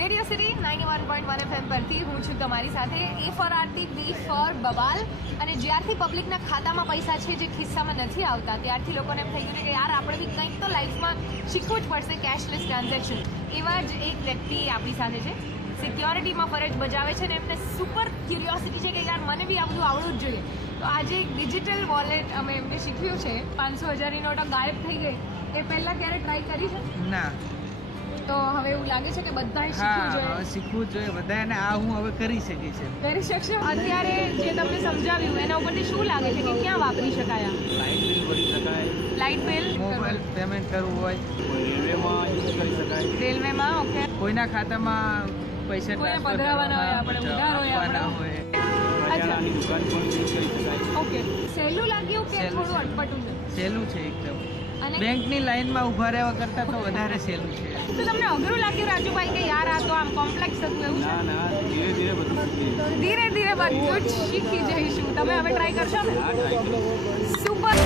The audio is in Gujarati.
રેડિયો સિટી 91.1 FM પરથી હું છું તમારી સાથે. A for Aarti, B for બબાલ. અને જ્યારથી પબ્લિકના ખાતામાં પૈસા છે જે ખિસ્સામાં નથી આવતા ત્યારથી લોકોને એમ થઈ ગયું કે યાર આપણે બી કંઈક તો લાઈફમાં શીખવું જ પડશે કેશલેસ ટ્રાન્ઝેક્શન. એવા જ એક વ્યક્તિ આપણી સાથે છે, સિક્યોરિટીમાં ફરજ બજાવે છે ને એમને સુપર ક્યુરિયોસિટી છે કે યાર મને બી આ બધું આવડવું જ જોઈએ. તો આજે એક ડિજિટલ વોલેટ અમે એમને શીખ્યું છે. 500,000ની નોટો ગાયબ થઈ ગઈ એ પહેલાં ક્યારે ટ્રાય કરી છે? ના. તો હવે એવું લાગે છે કે બધાએ શીખવું જોઈએ. હા, શીખવું જોઈએ બધાને. આ હું હવે કરી શકીશ. કરી શકશે. અત્યારે જે તમને સમજાવ્યું એના ઉપરથી શું લાગે છે કે ક્યાં વાપરી શકાય? લાઇટ બિલ ભરી શકાય, લાઇટ બિલ, મોબાઈલ પેમેન્ટ કરવું હોય, રેલવેમાં યુઝ કરી શકાય. રેલવેમાં ઓકે. કોઈના ખાતામાં પૈસા કોઈને પધરાવવાના હોય, આપણે ઉધાર હોય, કરિયાણાની દુકાન પણ યુઝ કરી શકાય. ઓકે. સહેલું લાગ્યું કે થોડું અટપટું છે? સહેલું છે એકદમ. અને બેંકની લાઈનમાં ઊભા રહેવા કરતાં તો વધારે સહેલું છે. તો તમને અઘરું લાગ્યું રાજુભાઈ કે યાર આ તો આમ કોમ્પ્લેક્સ હતું એવું છે? ના, ધીરે ધીરે બધું ધીરે ધીરે બધું જ શીખી જઈશું. તમે હવે ટ્રાય કરશો ને? સુપર.